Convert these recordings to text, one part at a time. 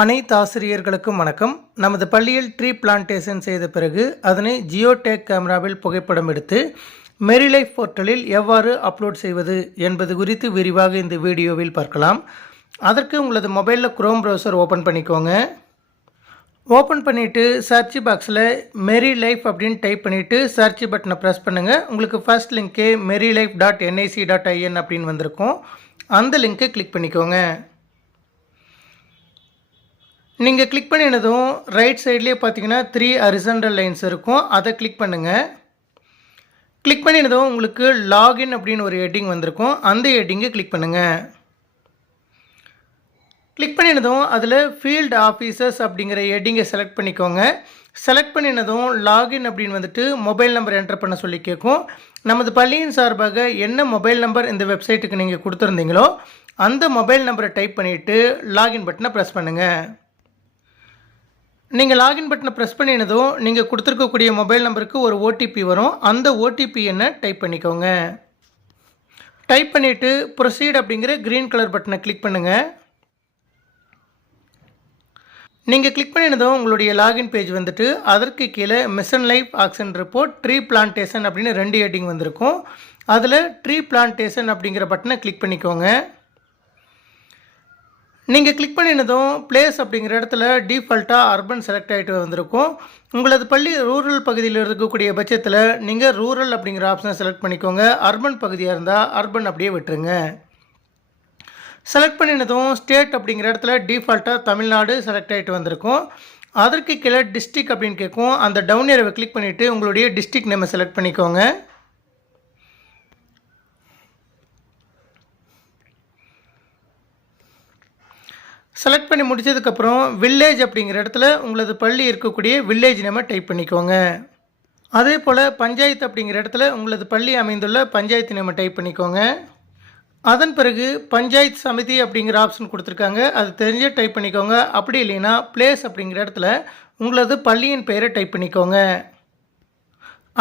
அனைத்து ஆசிரியர்களுக்கும் வணக்கம். நமது பள்ளியில் ட்ரீ பிளான்டேஷன் செய்த பிறகு அதனை ஜியோடேக் கேமராவில் புகைப்படம் எடுத்து மெரிலைஃப் போர்ட்டலில் எவ்வாறு அப்லோட் செய்வது என்பது குறித்து விரிவாக இந்த வீடியோவில் பார்க்கலாம். அதற்கு உங்களது மொபைலில் குரோம் ப்ரௌசர் ஓப்பன் பண்ணிக்கோங்க. ஓப்பன் பண்ணிவிட்டு சர்ச் பாக்ஸில் மெரிலைஃப் அப்படின்னு டைப் பண்ணிவிட்டு சர்ச் பட்டனை ப்ரெஸ் பண்ணுங்கள். உங்களுக்கு ஃபர்ஸ்ட் லிங்க்கே merylife.nic.in அப்படின்னு வந்திருக்கும். அந்த லிங்க்கை கிளிக் பண்ணிக்கோங்க. நீங்கள் கிளிக் பண்ணினதும் ரைட் சைட்லேயே பார்த்தீங்கன்னா 3 ஹரிசாண்டல் லைன்ஸ் இருக்கும். அதை கிளிக் பண்ணுங்கள். கிளிக் பண்ணினதும் உங்களுக்கு லாகின் அப்படின்னு ஒரு ஹெட்டிங் வந்திருக்கும். அந்த ஹெட்டிங்கை கிளிக் பண்ணுங்கள். கிளிக் பண்ணினதும் அதில் ஃபீல்டு ஆஃபீஸர்ஸ் அப்படிங்கிற ஹெட்டிங்கை செலக்ட் பண்ணிக்கோங்க. செலக்ட் பண்ணினதும் லாகின் அப்படின்னு வந்துட்டு மொபைல் நம்பர் என்டர் பண்ண சொல்லி கேட்கும். நமது பள்ளியின் சார்பாக என்ன மொபைல் நம்பர் இந்த வெப்சைட்டுக்கு நீங்கள் கொடுத்துருந்தீங்களோ அந்த மொபைல் நம்பரை டைப் பண்ணிவிட்டு லாகின் பட்டனை ப்ரெஸ் பண்ணுங்கள். நீங்கள் லாகின் பட்டனை ப்ரெஸ் பண்ணினதும் நீங்கள் கொடுத்துருக்கக்கூடிய மொபைல் நம்பருக்கு ஒரு ஓடிபி வரும். அந்த ஓடிபி என்ன டைப் பண்ணிக்கோங்க. டைப் பண்ணிவிட்டு ப்ரொசீட் அப்படிங்கிற க்ரீன் கலர் பட்டனை கிளிக் பண்ணுங்கள். நீங்கள் கிளிக் பண்ணினதும் உங்களுடைய லாகின் பேஜ் வந்துட்டு அதற்கு கீழே mission life action report tree plantation அப்படின்னு 2 ஹெட்டிங் வந்திருக்கும். அதில் ட்ரீ பிளான்டேஷன் அப்படிங்கிற பட்டனை கிளிக் பண்ணிக்கோங்க. நீங்கள் கிளிக் பண்ணினதும் பிளேஸ் அப்படிங்கிற இடத்துல டிஃபால்ட்டாக அர்பன் செலக்ட் ஆகிட்டு வந்திருக்கும். உங்களது பள்ளி ரூரல் பகுதியில் இருக்கக்கூடிய பட்சத்தில் நீங்கள் ரூரல் அப்படிங்கிற ஆப்ஷனை செலக்ட் பண்ணிக்கோங்க. அர்பன் பகுதியாக இருந்தால் அர்பன் அப்படியே விட்டுருங்க. செலக்ட் பண்ணினதும் ஸ்டேட் அப்படிங்கிற இடத்துல டிஃபால்ட்டாக தமிழ்நாடு செலக்ட் ஆகிட்டு வந்திருக்கும். அதற்கு கீழே டிஸ்ட்ரிக் அப்படின்னு கேட்கும். அந்த டவுன் ஏரியாவை கிளிக் பண்ணிவிட்டு உங்களுடைய டிஸ்ட்ரிக் நேமை செலக்ட் பண்ணிக்கோங்க. செலக்ட் பண்ணி முடித்ததுக்கப்புறம் வில்லேஜ் அப்படிங்கிற இடத்துல உங்களது பள்ளி இருக்கக்கூடிய வில்லேஜ் நேமை டைப் பண்ணிக்கோங்க. அதே போல் பஞ்சாயத்து அப்படிங்கிற இடத்துல உங்களது பள்ளி அமைந்துள்ள பஞ்சாயத்து நேமை டைப் பண்ணிக்கோங்க. அதன் பிறகு பஞ்சாயத்து சமிதி அப்படிங்கிற ஆப்ஷன் கொடுத்துருக்காங்க. அது தெரிஞ்சே டைப் பண்ணிக்கோங்க. அப்படி இல்லைன்னா பிளேஸ் அப்படிங்கிற இடத்துல உங்களது பள்ளியின் பெயரை டைப் பண்ணிக்கோங்க.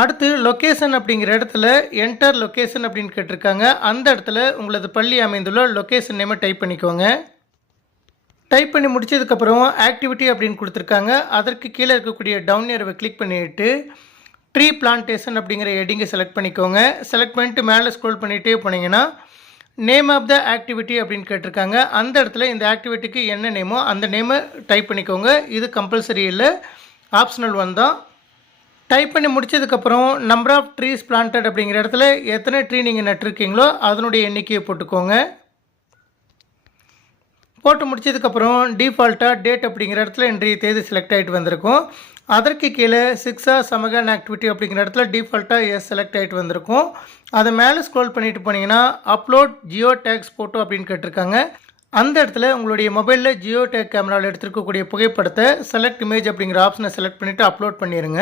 அடுத்து லொக்கேஷன் அப்படிங்கிற இடத்துல என்டர் லொக்கேஷன் அப்படின்னு கேட்டிருக்காங்க. அந்த இடத்துல உங்களது பள்ளி அமைந்துள்ள லொக்கேஷன் நேமை டைப் பண்ணிக்கோங்க. டைப் பண்ணி முடித்ததுக்கப்புறம் ஆக்டிவிட்டி அப்படின்னு கொடுத்துருக்காங்க. அதற்கு கீழே இருக்கக்கூடிய டவுன் ஏரோவை கிளிக் பண்ணிவிட்டு ட்ரீ பிளான்டேஷன் அப்படிங்கிற ஹெட்டிங்கை செலக்ட் பண்ணிக்கோங்க. செலக்ட் பண்ணிட்டு மேலே ஸ்க்ரோல் பண்ணிகிட்டே போனீங்கன்னா நேம் ஆஃப் த ஆக்டிவிட்டி அப்படின்னு கேட்டிருக்காங்க. அந்த இடத்துல இந்த ஆக்டிவிட்டிக்கு என்ன நேமோ அந்த நேமை டைப் பண்ணிக்கோங்க. இது கம்பல்சரி இல்லை, ஆப்ஷனல் ஒன் தான். டைப் பண்ணி முடித்ததுக்கப்புறம் நம்பர் ஆஃப் ட்ரீஸ் பிளான்டட் அப்படிங்கிற இடத்துல எத்தனை ட்ரீ நீங்கள் நட்டிருக்கீங்களோ அதனுடைய எண்ணிக்கையை போட்டுக்கோங்க. போட்டு முடிச்சதுக்கப்புறம் டிஃபால்ட்டாக டேட் அப்படிங்கிற இடத்துல இன்றைய தேதி செலக்ட் ஆகிட்டு வந்திருக்கும். அதற்கு கீழே 6 சமகான் ஆக்டிவிட்டி அப்படிங்கிற இடத்துல டிஃபால்ட்டாக எஸ் செலக்ட் ஆகிட்டு வந்திருக்கும். அதை மேலே ஸ்க்ரோல் பண்ணிட்டு போனீங்கன்னா அப்லோட் ஜியோ டேக்ஸ் ஃபோட்டோ அப்படின்னு கேட்டிருக்காங்க. அந்த இடத்துல உங்களுடைய மொபைலில் ஜியோ டேக் கேமராவில் எடுத்துருக்கக்கூடிய புகைப்படத்தை செலக்ட் இமேஜ் அப்படிங்கிற ஆப்ஷனை செலக்ட் பண்ணிவிட்டு அப்லோட் பண்ணிடுங்க.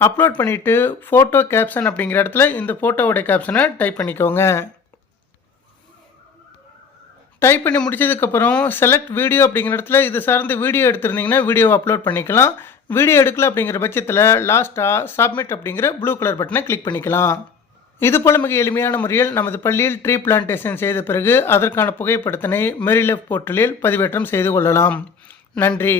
அப்லோட் பண்ணிவிட்டு ஃபோட்டோ கேப்ஷன் அப்படிங்கிற இடத்துல இந்த ஃபோட்டோவோடைய கேப்ஷனை டைப் பண்ணிக்கோங்க. டைப் பண்ணி முடிச்சதுக்கப்புறம் செலக்ட் வீடியோ அப்படிங்கிற இடத்துல இது சார்ந்து வீடியோ எடுத்திருந்தீங்கன்னா வீடியோவை அப்லோட் பண்ணிக்கலாம். வீடியோ எடுக்கல அப்படிங்கிற பட்சத்தில் லாஸ்ட்டாக சப்மிட் அப்படிங்கிற ப்ளூ கலர் பட்டனை கிளிக் பண்ணிக்கலாம். இது போல் மிக எளிமையான முறையில் நமது பள்ளியில் ட்ரீ பிளான்டேஷன் செய்த பிறகு அதற்கான புகைப்படத்தினை மெரிலைஃப் போர்ட்டலில் பதிவேற்றம் செய்து கொள்ளலாம். நன்றி.